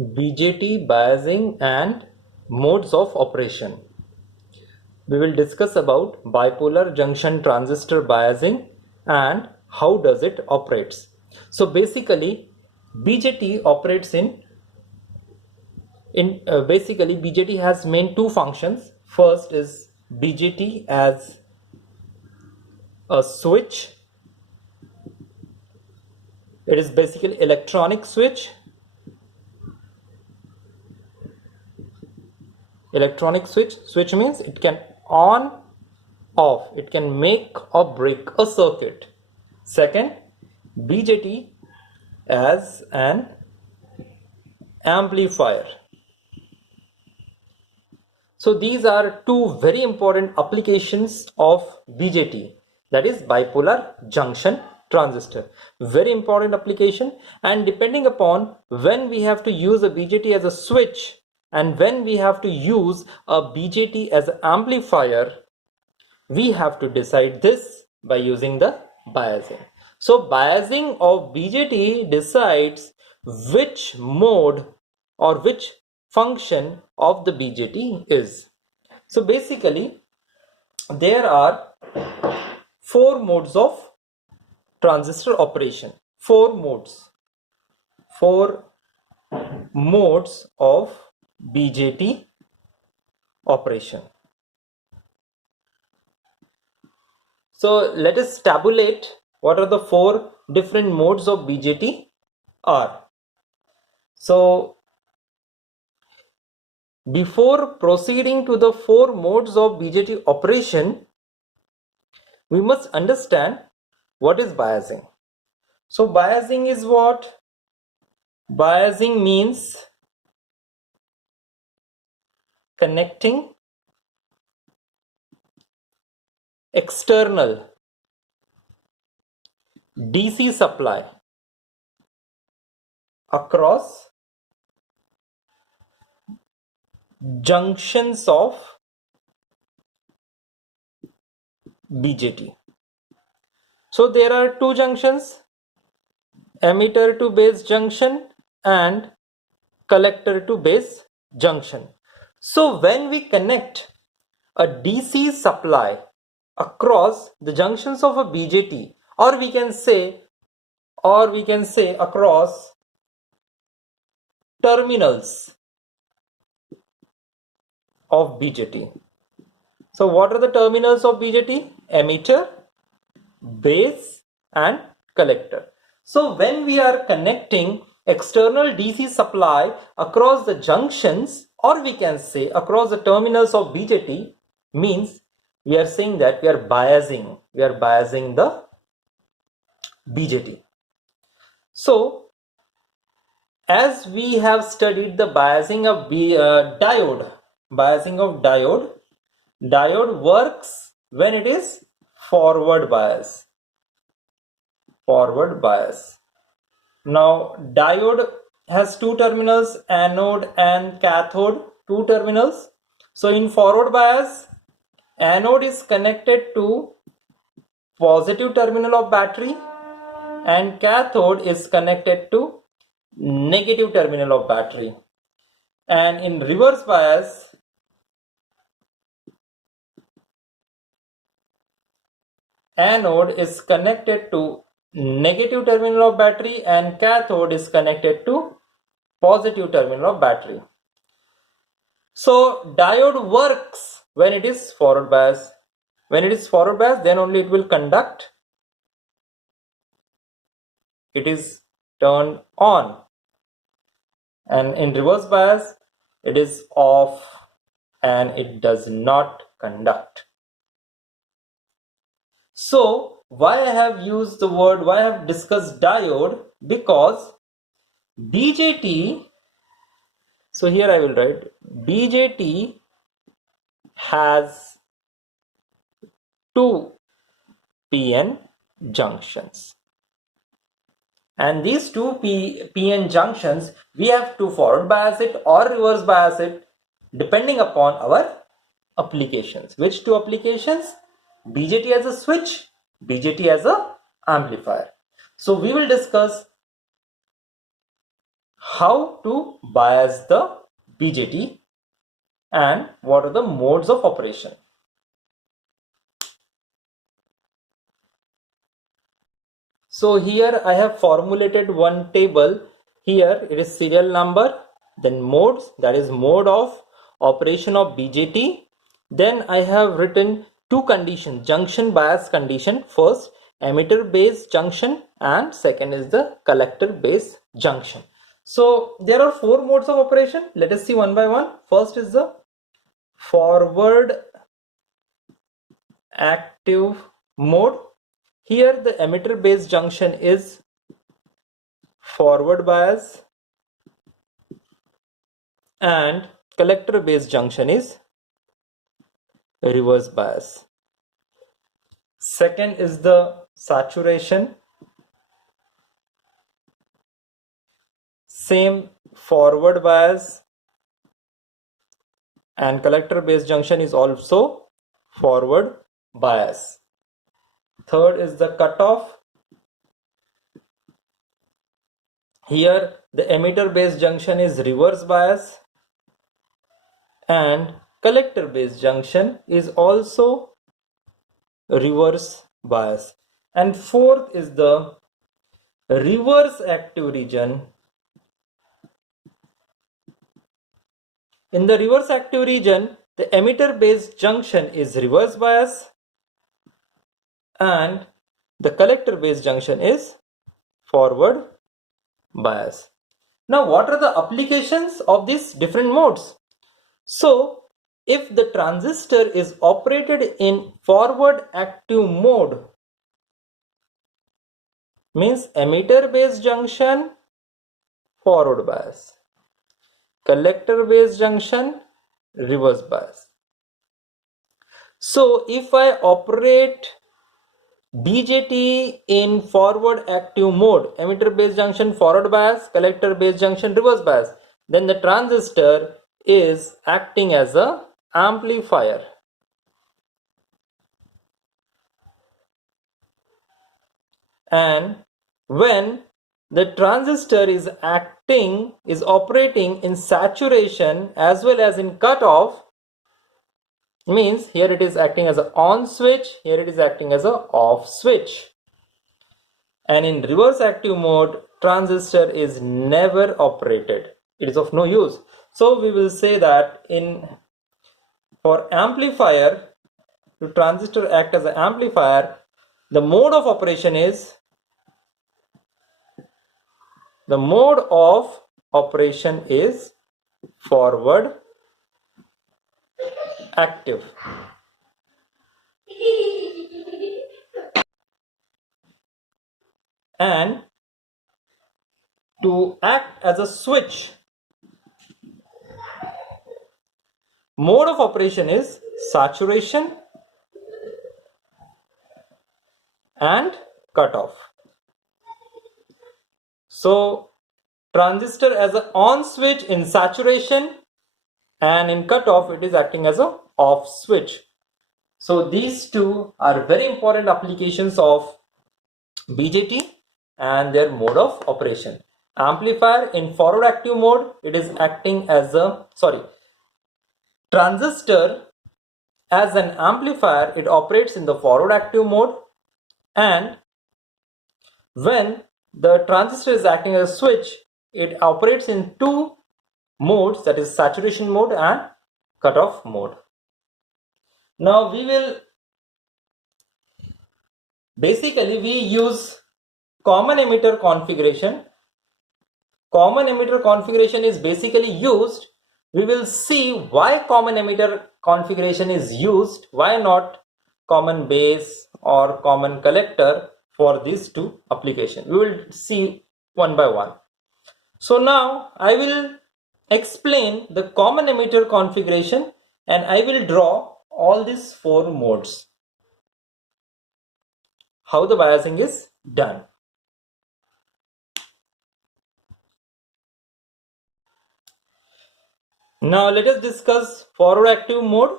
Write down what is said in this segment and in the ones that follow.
BJT biasing and modes of operation. We will discuss about bipolar junction transistor biasing and how does it operates. So basically BJT operates basically BJT has main two functions. First is BJT as a switch. It is basically electronic switch. Electronic switch means it can on off, it can make or break a circuit. Second, BJT as an amplifier. So these are two very important applications of BJT, that is bipolar junction transistor. Very important application, and depending upon when we have to use a BJT as a switch and when we have to use a BJT as an amplifier, we have to decide this by using the biasing. So biasing of BJT decides which mode or which function of the BJT is. So basically there are four modes of transistor operation. Four modes of BJT operation. So let us tabulate what are the four different modes of BJT are. So before proceeding to the four modes of BJT operation, we must understand what is biasing. So biasing is what? Biasing means connecting external DC supply across junctions of BJT. So there are two junctions, emitter to base junction and collector to base junction. So when we connect a DC supply across the junctions of a BJT, or we can say across terminals of BJT. So what are the terminals of BJT? Emitter, base and collector. So when we are connecting external DC supply across the junctions, or we can say across the terminals of BJT, means we are saying that we are biasing the BJT. So as we have studied the biasing of diode works when it is forward bias. Now diode has two terminals, anode and cathode, two terminals. So in forward bias, anode is connected to positive terminal of battery and cathode is connected to negative terminal of battery. And in reverse bias, anode is connected to negative terminal of battery and cathode is connected to positive terminal of battery. So diode works when it is forward bias. When it is forward bias, then only it will conduct. It is turned on. And in reverse bias, it is off and it does not conduct. So why I have discussed diode? Because BJT, so here I will write BJT has two PN junctions. And these two PN junctions, we have to forward bias it or reverse bias it depending upon our applications. Which two applications? BJT as a switch, BJT as a amplifier. So we will discuss how to bias the BJT and what are the modes of operation. So here I have formulated one table. Here it is serial number, then modes, that is mode of operation of BJT. Then I have written two conditions, junction bias condition. First, emitter base junction, and second is the collector base junction. So there are four modes of operation. Let us see one by one. First is the forward active mode. Here the emitter base junction is forward bias and collector base junction is reverse bias. Second is the saturation. Same forward bias and collector base junction is also forward bias. Third is the cutoff. Here the emitter base junction is reverse bias and collector base junction is also reverse bias. And fourth is the reverse active region. In the reverse active region, the emitter base junction is reverse bias and the collector base junction is forward bias. Now what are the applications of these different modes? So if the transistor is operated in forward active mode, means emitter base junction forward bias, collector base junction reverse bias. So if I operate BJT in forward active mode, emitter base junction forward bias, collector base junction reverse bias, then the transistor is acting as a amplifier. And when the transistor is operating in saturation as well as in cutoff, means here it is acting as an on switch, here it is acting as an off switch. And in reverse active mode, transistor is never operated. It is of no use. So we will say that for amplifier, to transistor act as an amplifier, the mode of operation is forward active. And to act as a switch, mode of operation is saturation and cutoff. So transistor as an on switch in saturation, and in cutoff it is acting as a off switch. So these two are very important applications of BJT and their mode of operation. Amplifier in forward active mode, it is acting as a transistor as an amplifier, it operates in the forward active mode, and when the transistor is acting as a switch, it operates in two modes, that is saturation mode and cutoff mode. Now we use common emitter configuration. Common emitter configuration is basically used. We will see why common emitter configuration is used, why not common base or common collector for these two applications. We will see one by one. So now I will explain the common emitter configuration and I will draw all these four modes, how the biasing is done. Now let us discuss forward active mode.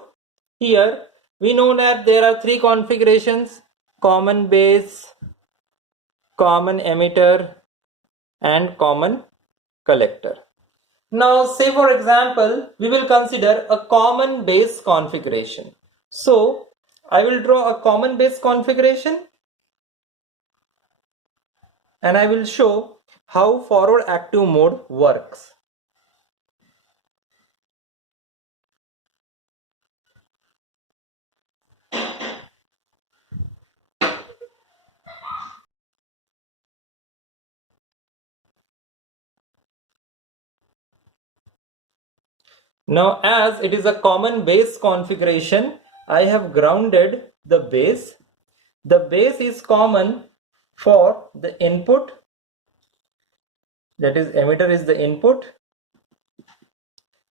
Here we know that there are three configurations: common base, common emitter and common collector. Now say for example, we will consider a common base configuration. So I will draw a common base configuration and I will show how forward active mode works. Now as it is a common base configuration, I have grounded the base. The base is common for the input, that is emitter is the input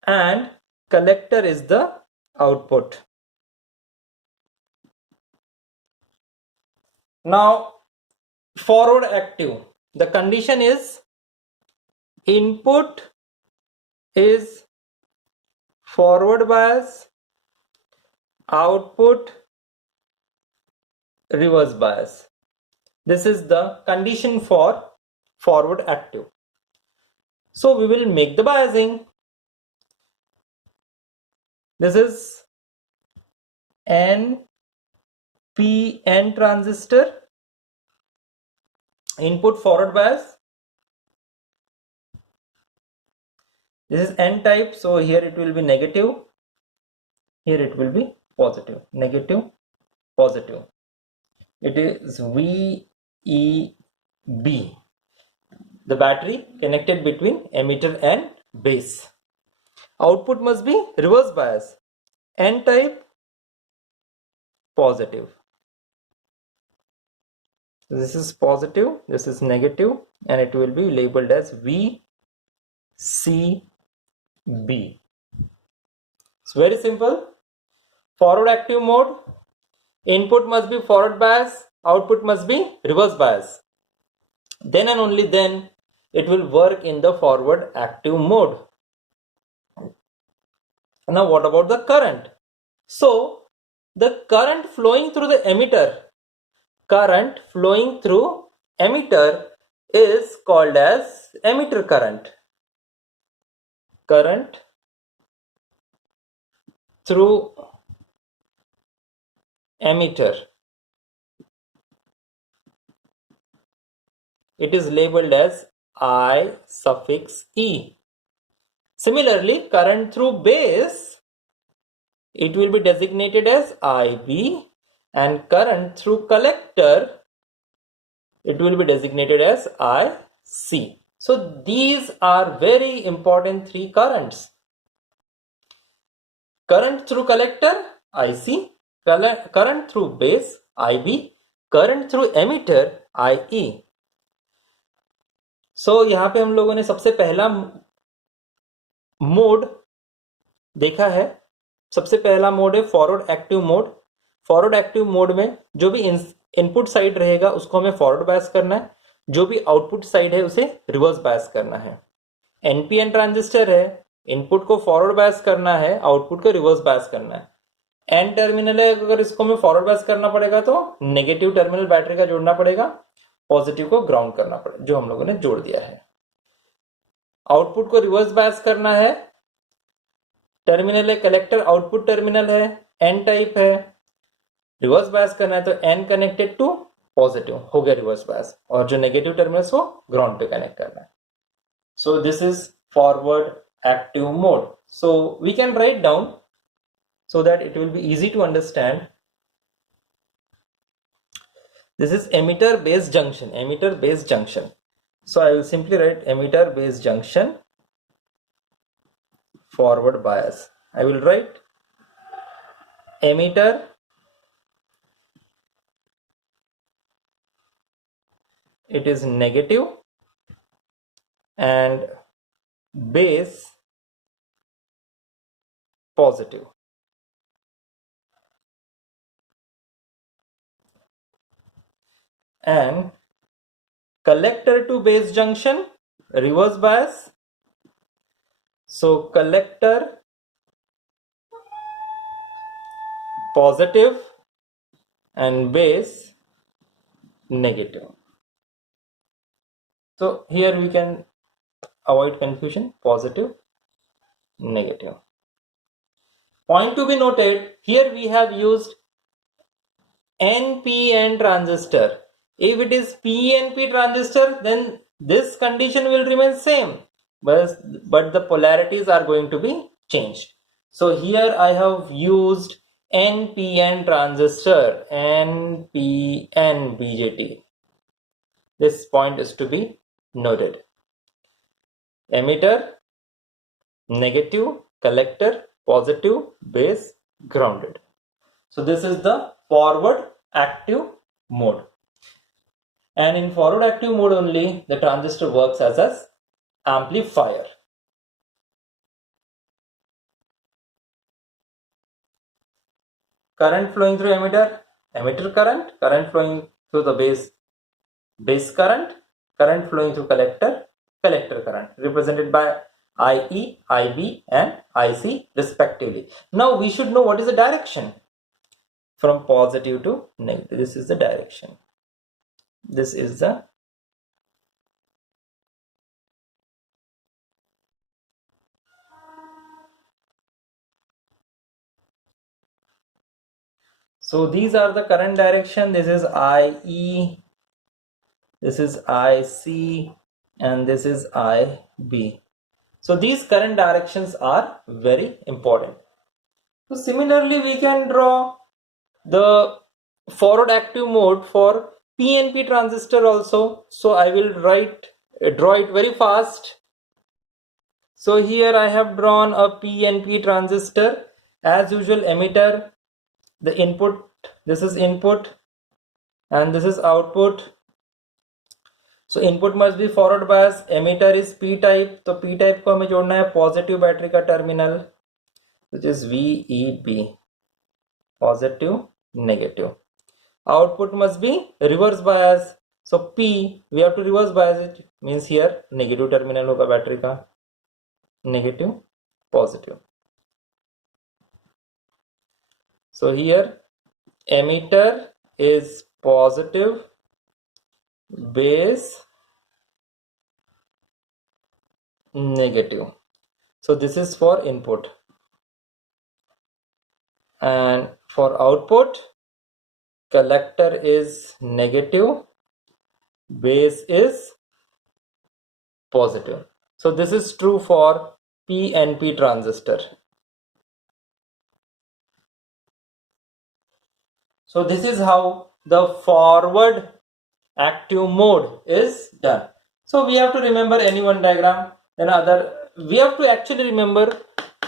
and collector is the output. Now forward active, the condition is input is forward bias, output reverse bias. This is the condition for forward active. So we will make the biasing. This is NPN transistor, input forward bias. This is N type, so here it will be negative, here it will be positive, negative, positive. It is VEB, the battery connected between emitter and base. Output must be reverse bias, N type, positive. This is positive, this is negative, and it will be labeled as VCB. It's very simple. Forward active mode, input must be forward bias, output must be reverse bias. Then and only then it will work in the forward active mode. Now what about the current? So the current flowing through the emitter, is called as emitter current. Current through emitter, it is labeled as I suffix E. Similarly, current through base, it will be designated as IB, and current through collector, it will be designated as IC. So these are very important three currents. Current through collector, IC, current through base, IB, current through emitter, IE. So यहाँ पे हम लोगों ने सबसे पहला mode देखा है. सबसे पहला मोड है forward active mode. Forward active mode में जो भी इनपुट साइड रहेगा उसको हमें फॉरवर्ड बायस करना है, जो भी आउटपुट साइड है उसे रिवर्स बायस करना है. एनपीएन ट्रांजिस्टर है, इनपुट को फॉरवर्ड बायस करना है, आउटपुट को रिवर्स बायस करना है. एन टर्मिनल है, अगर इसको हमें फॉरवर्ड बायस करना पड़ेगा तो नेगेटिव टर्मिनल बैटरी का जोड़ना पड़ेगा, पॉजिटिव को ग्राउंड करना पड़ेगा, जो हम लोगों ने जोड़ दिया है. आउटपुट को रिवर्स बायस करना है, टर्मिनल है कलेक्टर, आउटपुट टर्मिनल है, एन टाइप है, रिवर्स बायस करना है तो एन कनेक्टेड टू पॉजिटिव हो गया रिवर्स बायस, और जो नेगेटिव टर्मिनल को ग्राउंड पे कनेक्ट करना है. So this is forward active mode. So we can write down so that it will be easy to understand. This is emitter base junction, emitter base junction. So I will simply write emitter base junction forward bias. I will write emitter it is negative and base positive. And collector to base junction reverse bias. So collector positive and base negative. So here we can avoid confusion, positive, negative. Point to be noted, here we have used NPN transistor. If it is PNP transistor, then this condition will remain same, but the polarities are going to be changed. So here I have used NPN transistor, NPN BJT. This point is to be noted. Emitter, negative, collector, positive, base, grounded. So this is the forward active mode. And in forward active mode only, the transistor works as an amplifier. Current flowing through emitter, emitter current flowing through the base current flowing through collector current, represented by IE, IB and IC respectively. Now we should know what is the direction from positive to negative. This is the direction. This is the so these are the current direction. This is IE, this is IC and this is IB. So these current directions are very important. So similarly we can draw the forward active mode for PNP transistor also. So I will draw it very fast. So here I have drawn a PNP transistor. As usual, emitter, the input, this is input and this is output. So input must be forward bias, emitter is P type, तो P type को हमें जोड़ना है positive battery का terminal, which is VEB, positive, negative. Output must be reverse bias, so P, we have to reverse bias it, means here negative terminal होगा battery का, negative, positive. So here emitter is positive, base negative. So this is for input, and for output, collector is negative, base is positive. So this is true for PNP transistor. So this is how the forward active mode is done. So we have to remember any one diagram, then we have to actually remember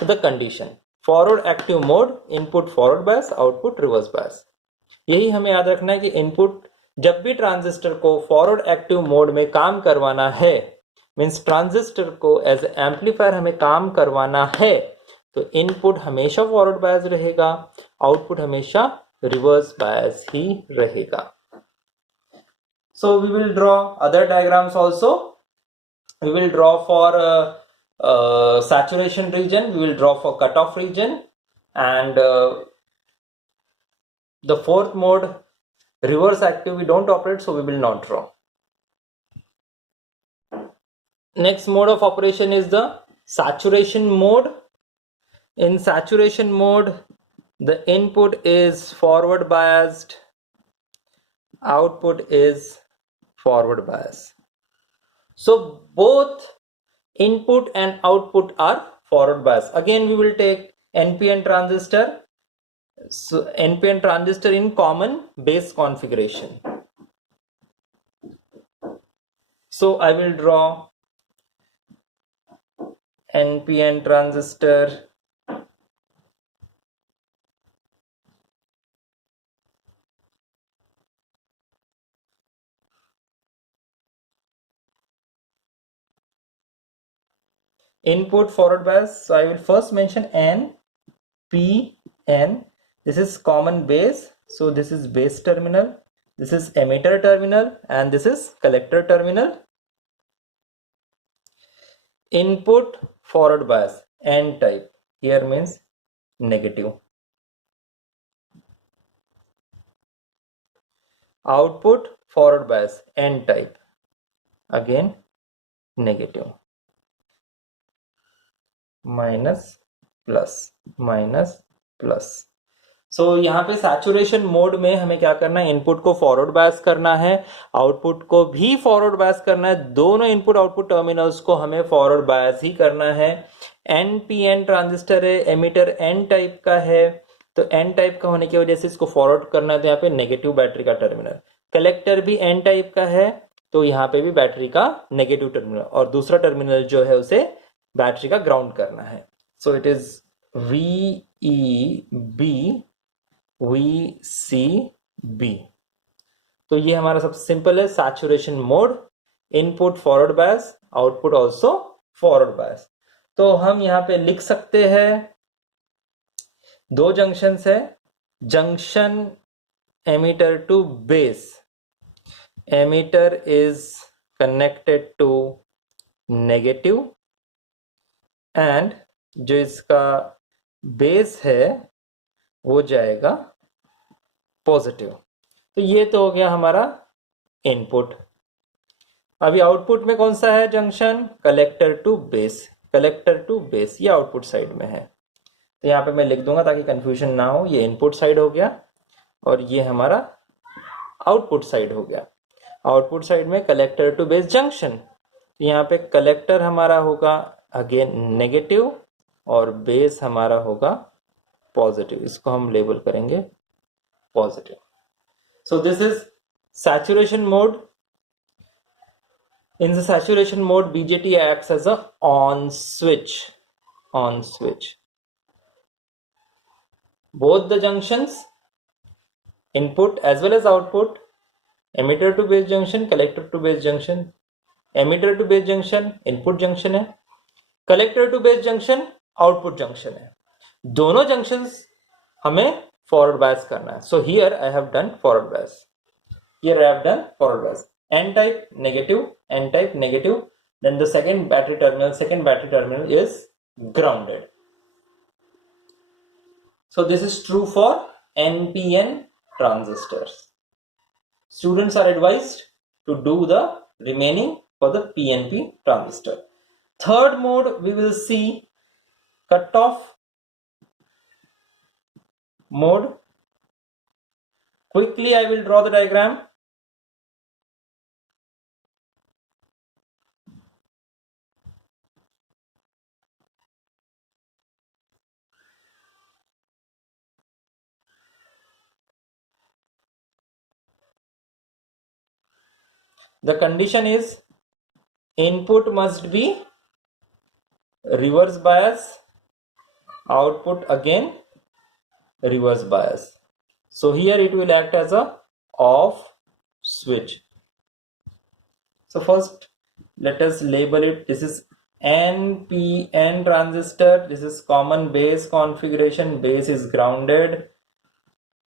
the condition. Forward active mode, input forward bias, output reverse bias. यही हमें याद रखना है कि input जब भी transistor को forward active mode में काम करवाना है, मींस ट्रांजिस्टर को एज एम्पलीफायर हमें काम करवाना है, तो इनपुट हमेशा फॉरवर्ड बायस रहेगा, आउटपुट हमेशा रिवर्स बायस ही रहेगा. So we will draw other diagrams also. We will draw for saturation region, we will draw for cutoff region, and the fourth mode, reverse active, we don't operate, so we will not draw. Next mode of operation is the saturation mode. In saturation mode, the input is forward biased, output is forward bias. So both input and output are forward bias. Again we will take NPN transistor. So NPN transistor in common base configuration. So I will draw NPN transistor. Input forward bias. So I will first mention N, P, N. This is common base. So this is base terminal. This is emitter terminal and this is collector terminal. Input forward bias N type. Here means negative. Output forward bias N type. Again negative. Minus plus. So यहाँ पे saturation mode में हमें क्या करना है, input को forward bias करना है, आउटपुट को भी फॉरवर्ड बायस करना है, दोनों इनपुट आउटपुट टर्मिनल्स को हमें फॉरवर्ड बायस ही करना है। एनपीएन ट्रांजिस्टर है, एमिटर एन टाइप का है, तो एन टाइप का होने की वजह से इसको फॉरवर्ड करना है, तो यहाँ पे नेगेटिव बैटरी का टर्मिनल। कलेक्टर भी एन टाइप का है, तो यहाँ पे भी बैटरी का नेगेटिव टर्मिनल, और दूसरा टर्मिनल जो है उसे बैटरी का ग्राउंड करना है। सो इट इज VEB तो ये हमारा सबसे सिंपल है, saturation mode, input forward bias, output also forward bias. तो हम यहाँ पे लिख सकते हैं, दो जंक्शन है, junction emitter to base, emitter is connected to negative and जो इसका बेस है वो जाएगा पॉजिटिव। तो ये तो हो गया हमारा इनपुट। अभी आउटपुट में कौन सा है junction, collector to base, collector to base ये आउटपुट साइड में है। तो यहाँ पे मैं लिख दूंगा ताकि कंफ्यूजन ना हो, ये इनपुट साइड हो गया और ये हमारा आउटपुट साइड हो गया। आउटपुट साइड में कलेक्टर टू बेस जंक्शन, यहाँ पे कलेक्टर हमारा होगा अगेन नेगेटिव और बेस हमारा होगा पॉजिटिव, इसको हम लेबल करेंगे positive. So this is saturation mode. In the saturation mode, BJT acts as a on switch. Both the junctions, input as well as output, emitter to base junction, collector to base junction, emitter to base junction input junction है, collector to base junction output junction है। दोनों junctions हमें forward bias करना है। So here I have done forward bias. Here I have done forward bias. N type negative, N type negative, then the second battery terminal is grounded. So this is true for NPN transistors. Students are advised to do the remaining for the PNP transistor. Third mode we will see cutoff mode. Quickly I will draw the diagram. The condition is input must be reverse bias, output again reverse bias. So here it will act as a off switch. So first let us label it. This is NPN transistor. This is common base configuration. Base is grounded.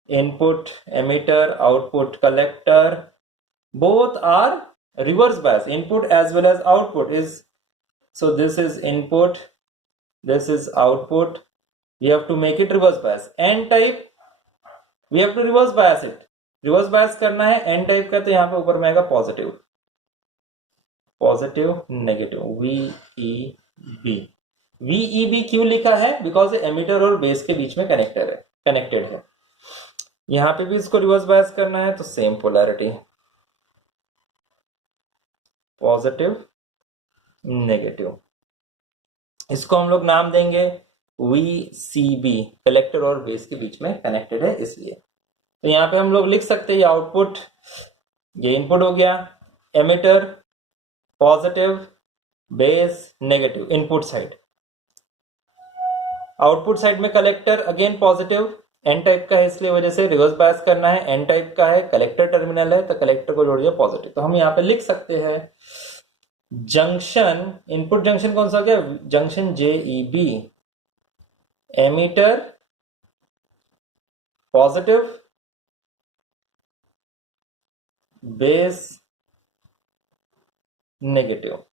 Input emitter, output collector. Both are reverse bias. Input as well as output is. So this is input. This is output. We have to make it reverse bias. N type we have to reverse bias it. Reverse bias करना है N type का, तो यहाँ पे ऊपर में आएगा positive negative VEB क्यों लिखा है, बिकॉज एमिटर और बेस के बीच में कनेक्टेड है। यहाँ पे भी इसको रिवर्स बायस करना है, तो सेम पोलैरिटी पॉजिटिव नेगेटिव। इसको हम लोग नाम देंगे VCB, कलेक्टर और बेस के बीच में कनेक्टेड है इसलिए। तो यहाँ पे हम लोग लिख सकते हैं ये आउटपुट, ये इनपुट हो गया, emitter positive, base negative, input side. Output side में collector again positive, N type का है इसलिए वजह से रिवर्स बायस करना है, एन टाइप का है, कलेक्टर टर्मिनल है तो कलेक्टर को जोड़ दिया पॉजिटिव। तो हम यहाँ पे लिख सकते हैं जंक्शन, इनपुट जंक्शन कौन सा गया, junction JEB, emitter positive, base negative,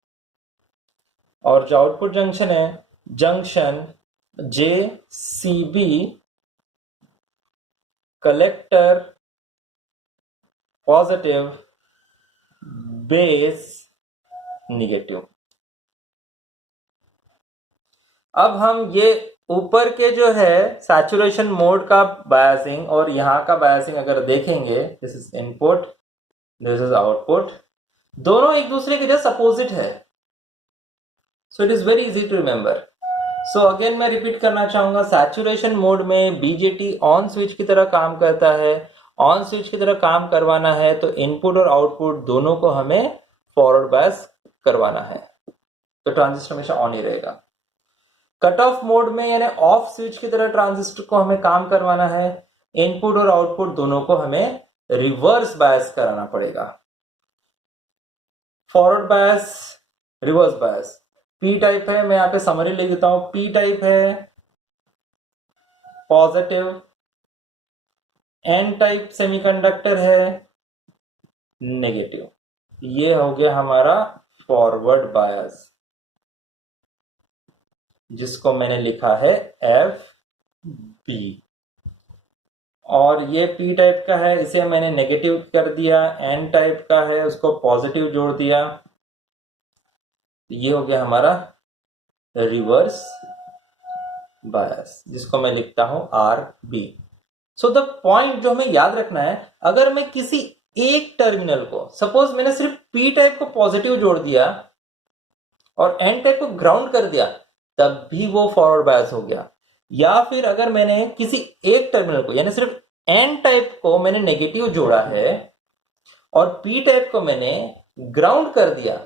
और जो आउटपुट जंक्शन है junction JCB, collector positive, base negative. अब हम ये ऊपर के जो है सैचुरेशन मोड का बायसिंग और यहाँ का बायसिंग अगर देखेंगे, this is input, this is output, दोनों एक दूसरे के जस्ट अपोजिट है. So it is very easy to remember. So again मैं रिपीट करना चाहूंगा, सैचुरेशन मोड में बीजेटी ऑन स्विच की तरह काम करता है. ऑन स्विच की तरह काम करवाना है तो इनपुट और आउटपुट दोनों को हमें फॉरवर्ड बायस करवाना है, तो ट्रांजिस्टर हमेशा ऑन ही रहेगा. कट ऑफ मोड में यानी ऑफ स्विच की तरह ट्रांजिस्टर को हमें काम करवाना है. इनपुट और आउटपुट दोनों को हमें रिवर्स बायस कराना पड़ेगा. Forward bias, reverse bias. P type है, मैं यहां पे समरी लिख देता हूं. पी टाइप है पॉजिटिव, एन टाइप सेमीकंडक्टर है नेगेटिव. ये हो गया हमारा फॉरवर्ड बायस, जिसको मैंने लिखा है एफ बी. और ये पी टाइप का है, इसे मैंने नेगेटिव कर दिया. एन टाइप का है, उसको पॉजिटिव जोड़ दिया. ये हो गया हमारा रिवर्स बायस, जिसको मैं लिखता हूं R B. So the point जो हमें याद रखना है, अगर मैं किसी एक टर्मिनल को, सपोज मैंने सिर्फ पी टाइप को पॉजिटिव जोड़ दिया और एन टाइप को ग्राउंड कर दिया, तब भी वो फॉरवर्ड बायस हो गया. या फिर अगर मैंने किसी एक टर्मिनल को यानी सिर्फ एन टाइप को मैंने नेगेटिव जोड़ा है और पी टाइप को मैंने ग्राउंड कर दिया,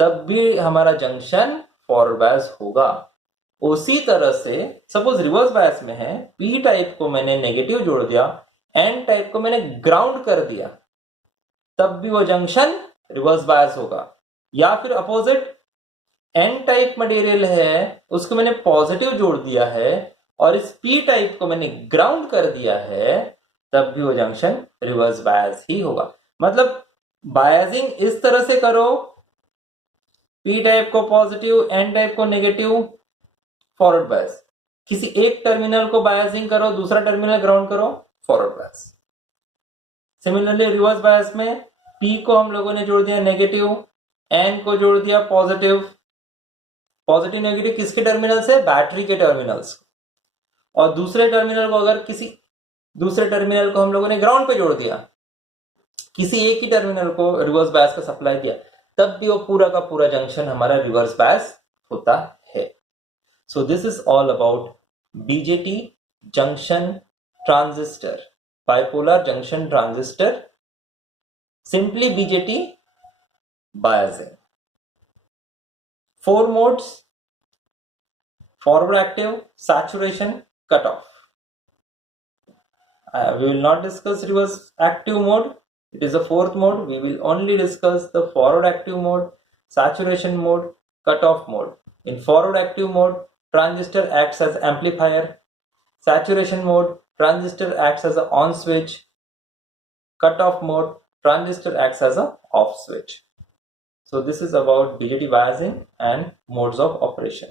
तब भी हमारा जंक्शन फॉरवर्ड बायस होगा. उसी तरह से सपोज रिवर्स बायस में है, पी टाइप को मैंने नेगेटिव जोड़ दिया, एन टाइप को मैंने ग्राउंड कर दिया, तब भी वो जंक्शन रिवर्स बायस होगा. या फिर अपोजिट, एन टाइप मटेरियल है, उसको मैंने पॉजिटिव जोड़ दिया है और इस पी टाइप को मैंने ग्राउंड कर दिया है, तब भी वो जंक्शन रिवर्स बायस ही होगा. मतलब बायसिंग इस तरह से करो, पी टाइप को पॉजिटिव, एन टाइप को नेगेटिव, फॉरवर्ड बायस. किसी एक टर्मिनल को बायसिंग करो, दूसरा टर्मिनल ग्राउंड करो, forward bias. Similarly reverse bias में पी को हम लोगों ने जोड़ दिया नेगेटिव, एन को जोड़ दिया पॉजिटिव. पॉजिटिव नेगेटिव किसके टर्मिनल से? बैटरी के टर्मिनल्स. और दूसरे टर्मिनल को, अगर किसी दूसरे टर्मिनल को हम लोगों ने ग्राउंड पे जोड़ दिया, किसी एक ही टर्मिनल को रिवर्स बायस का सप्लाई दिया, तब भी वो पूरा का पूरा जंक्शन हमारा रिवर्स बायस होता है. So this is all about BJT junction transistor, bipolar junction transistor, simply BJT biasing. 4 modes: forward active, saturation, cutoff. We will not discuss reverse active mode. It is the 4th mode. We will only discuss the forward active mode, saturation mode, cutoff mode. In forward active mode, transistor acts as amplifier. Saturation mode, transistor acts as an on switch. Cutoff mode, transistor acts as an off switch. So this is about BJT biasing and modes of operation.